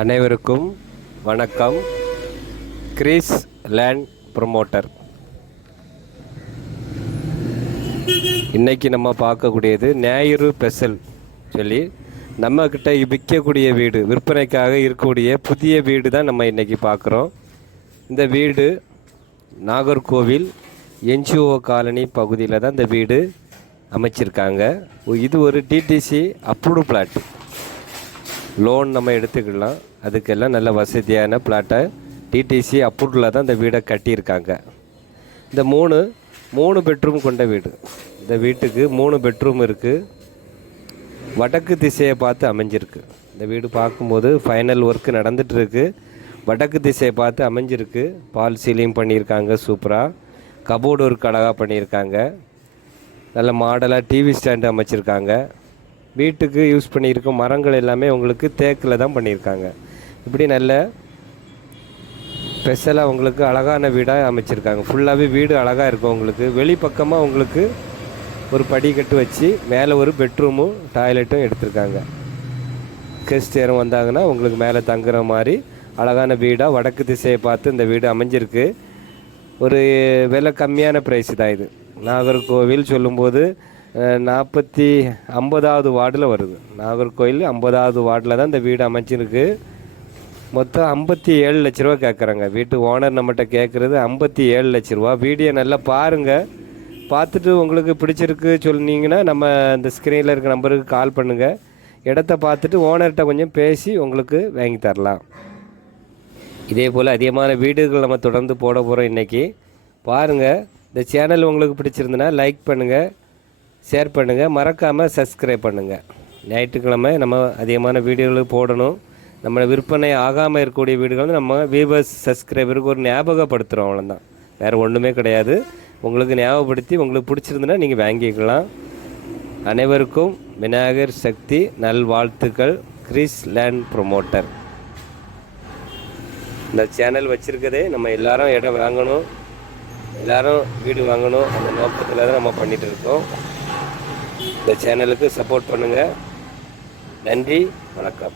அனைவருக்கும் வணக்கம். Greece land promoter இன்றைக்கி நம்ம பார்க்கக்கூடியது ஞாயிறு பெசல் சொல்லி நம்மக்கிட்ட விற்கக்கூடிய வீடு விற்பனைக்காக இருக்கக்கூடிய புதிய வீடு தான் நம்ம இன்றைக்கி பார்க்குறோம். இந்த வீடு நாகர்கோவில் என்ஜிஓ காலனி பகுதியில் தான் இந்த வீடு அமைச்சிருக்காங்க. இது ஒரு டிடிசி அப்ரூவ்டு பிளாட் லோன் நம்ம எடுத்துக்கலாம். அதுக்கெல்லாம் நல்ல வசதியான பிளாட்டை டிடிசி அப்ரூவில் தான் இந்த வீடை கட்டியிருக்காங்க. இந்த மூணு மூணு பெட்ரூம் கொண்ட வீடு. இந்த வீட்டுக்கு மூணு பெட்ரூம் இருக்குது வடக்கு திசையை பார்த்து அமைஞ்சிருக்கு. இந்த வீடு பார்க்கும்போது ஃபைனல் ஒர்க் நடந்துகிட்ருக்கு வடக்கு திசையை பார்த்து அமைஞ்சிருக்கு. பால் சீலிங் பண்ணியிருக்காங்க சூப்பராக கபோர்டு ஒர்க் அழகாக பண்ணியிருக்காங்க. நல்ல மாடலாக டிவி ஸ்டாண்டு அமைச்சிருக்காங்க. வீட்டுக்கு யூஸ் பண்ணியிருக்க மரங்கள் எல்லாமே உங்களுக்கு தேக்கில் தான் பண்ணியிருக்காங்க. இப்படி நல்ல ஸ்பெஷலாக உங்களுக்கு அழகான வீடாக அமைச்சிருக்காங்க. ஃபுல்லாகவே வீடு அழகாக இருக்கும் உங்களுக்கு. வெளிப்பக்கமாக உங்களுக்கு ஒரு படிக்கட்டு வச்சு மேலே ஒரு பெட்ரூமும் டாய்லெட்டும் எடுத்திருக்காங்க. கெஸ்ட் யாரும் வந்தாங்கன்னா உங்களுக்கு மேலே தங்குற மாதிரி அழகான வீடாக வடக்கு திசையை பார்த்து இந்த வீடு அமைஞ்சிருக்கு. ஒரு விலை கம்மியான ப்ரைஸ் தான் இது. நாகர்கோவில் சொல்லும்போது நாற்பத்தி ஐம்பதாவது வார்டில் வருது. நாகர்கோயில் ஐம்பதாவது வார்டில் தான் இந்த வீடு அமைச்சிருக்கு மொத்தம் ஐம்பத்தி ஏழு லட்ச ரூபா கேட்குறாங்க. வீட்டு ஓனர் நம்மகிட்ட கேட்குறது ஐம்பத்தி ஏழு லட்ச ரூபா. வீடியோ நல்லா பாருங்கள் பார்த்துட்டு உங்களுக்கு பிடிச்சிருக்கு சொன்னீங்கன்னா நம்ம இந்த ஸ்க்ரீனில் இருக்க நம்பருக்கு கால் பண்ணுங்கள் இடத்த பார்த்துட்டு ஓனர்கிட்ட கொஞ்சம் பேசி உங்களுக்கு வாங்கி தரலாம். இதே போல் அதிகமான வீடுகள் நம்ம தொடர்ந்து போட போகிறோம் இன்றைக்கி பாருங்கள் இந்த சேனல் உங்களுக்கு பிடிச்சிருந்துன்னா லைக் பண்ணுங்கள் ஷேர் பண்ணுங்கள் மறக்காமல் சப்ஸ்கிரைப் பண்ணுங்கள் ஞாயிற்றுக்கிழமை நம்ம அதிகமான வீடியோகள் போடணும். நம்ம விற்பனை ஆகாமல் இருக்கக்கூடிய வீடுகள் வந்து நம்ம வியூவர்ஸ் சப்ஸ்கிரைபருக்கு ஒரு ஞாபகப்படுத்துகிறோம் அவ்வளோதான் வேறு ஒன்றுமே கிடையாது. உங்களுக்கு ஞாபகப்படுத்தி உங்களுக்கு பிடிச்சிருந்துன்னா நீங்கள் வாங்கிக்கலாம். அனைவருக்கும் விநாயகர் சக்தி நல்வாழ்த்துக்கள். கிறிஸ் லேண்ட் ப்ரொமோட்டர் இந்த சேனல் வச்சுருக்கதே நம்ம எல்லாரும் இடம் வாங்கணும். எல்லாரும் வீடு வாங்கணும். அந்த நோக்கத்தில் தான் நம்ம பண்ணிகிட்டு இருக்கோம். இந்த சேனலுக்கு சப்போர்ட் பண்ணுங்கள் நன்றி வணக்கம்.